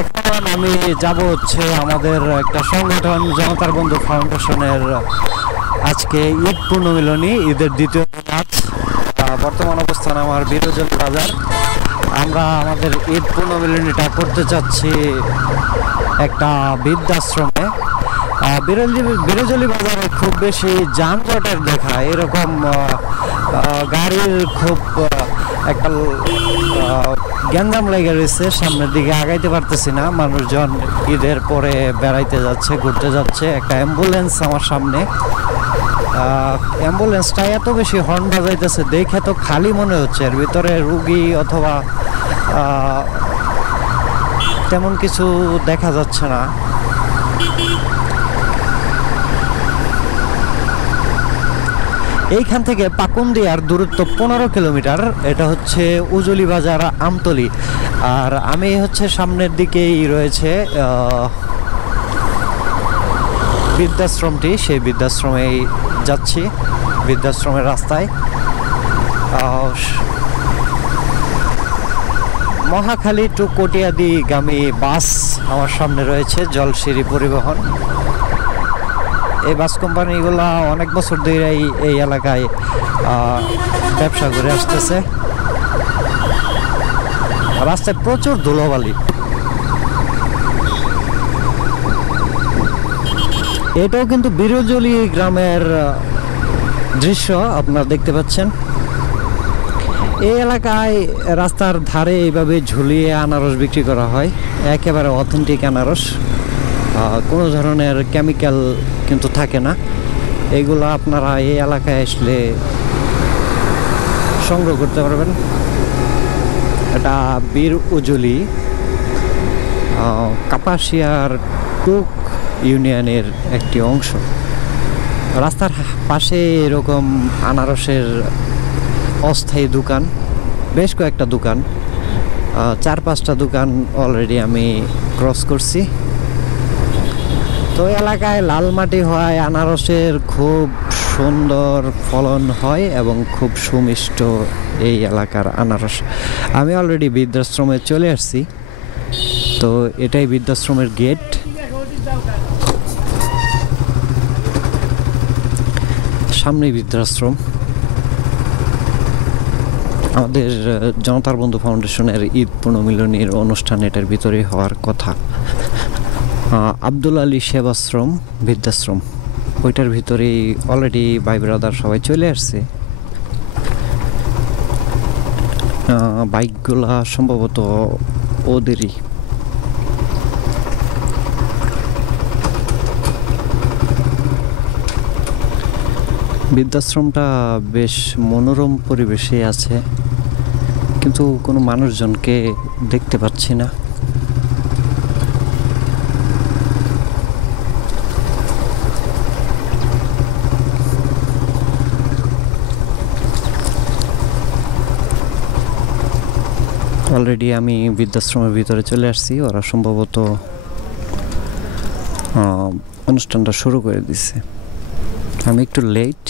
এখন আমি যাব হচ্ছে আমাদের একটা সংগঠন জনতার বন্ধু ফাউন্ডেশনের আজকে ঈদ পূর্ণমিলনী, ঈদের দ্বিতীয় রাত। বর্তমান অবস্থান আমার বিরোজলি বাজার। আমরা আমাদের ঈদ পূর্ণমিলনীটা করতে চাচ্ছি একটা বৃদ্ধাশ্রমে। বিরোজলি বাজারে খুব বেশি যানজটের দেখা, এরকম গাড়ির খুব একটা গ্যাঞ্জাম লেগে রয়েছে। সামনের দিকে আগাইতে পারতেছি না। মানুষজন ঈদের পরে বেড়াইতে যাচ্ছে, ঘুরতে যাচ্ছে। একটা অ্যাম্বুলেন্স আমার সামনে, অ্যাম্বুলেন্সটা এত বেশি হর্ন বাজাইতেছে দেখে তো খালি মনে হচ্ছে, এর ভিতরে রুগী অথবা তেমন কিছু দেখা যাচ্ছে না। এইখান থেকে পাকুন্দিয়ার দূরত্ব 15 কিলোমিটার। এটা হচ্ছে উজলি বাজার, আমতলি। আর আমি হচ্ছে সামনের দিকেই রয়েছে বৃদ্ধাশ্রমটি, সেই বৃদ্ধাশ্রমেই যাচ্ছি, বৃদ্ধাশ্রমের রাস্তায়। মহাখালী টু কটিয়াদি গামী বাস আমার সামনে রয়েছে, জলসিঁড়ি পরিবহন। এই বাস কোম্পানিগুলো অনেক বছর ধরেই এই এলাকায় ব্যবসা করে আসতেছে। রাস্তায় প্রচুর ধুলোবালি। এটাও কিন্তু বিরোজলি গ্রামের দৃশ্য আপনারা দেখতে পাচ্ছেন। এই এলাকায় রাস্তার ধারে এইভাবে ঝুলিয়ে আনারস বিক্রি করা হয়, একেবারে অথেন্টিক আনারস, কোনো ধরনের কেমিক্যাল কিন্তু থাকে না। এইগুলো আপনারা এই এলাকায় আসলে সংগ্রহ করতে পারবেন। এটা বীর উজলি কাপাসিয়ার টুক ইউনিয়নের একটি অংশ। রাস্তার পাশে এরকম আনারসের অস্থায়ী দোকান, বেশ কয়েকটা দোকান, 4-5টা দোকান অলরেডি আমি ক্রস করছি। তো এলাকায় লাল মাটি হওয়ায় আনারসের খুব সুন্দর ফলন হয় এবং খুব সুমিষ্ট এই এলাকার আনারস। আমি অলরেডি বৃদ্ধাশ্রমে চলে আসছি। তো এটাই বৃদ্ধাশ্রমের গেট। সামনেই বৃদ্ধাশ্রম। আমাদের জনতার বন্ধু ফাউন্ডেশনের ঈদ পূর্ণমিলনীর অনুষ্ঠান এটার ভিতরেই হওয়ার কথা। আব্দুল আলী সেবাশ্রম বৃদ্ধাশ্রম, ওইটার ভিতরেই অলরেডি ভাই ব্রাদার সবাই চলে আসছে। বাইকগুলা সম্ভবত ওদেরই। বৃদ্ধাশ্রমটা বেশ মনোরম পরিবেশে আছে, কিন্তু কোনো মানুষজনকে দেখতে পাচ্ছি না। অলরেডি আমি বৃদ্ধাশ্রমের ভিতরে চলে আসছি। ওরা সম্ভবত অনুষ্ঠানটা শুরু করে দিছে। আমি একটু লেট।